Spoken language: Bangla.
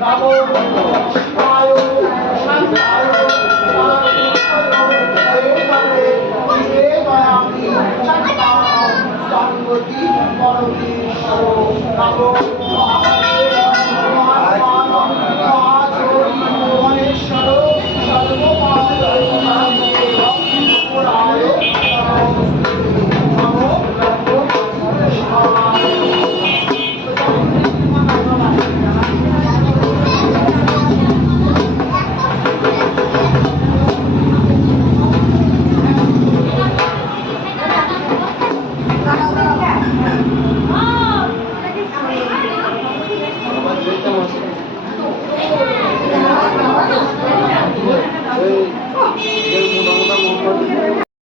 নমো শিবায় শান্তায় সঙ্গতি পরমেশ্বর Mom!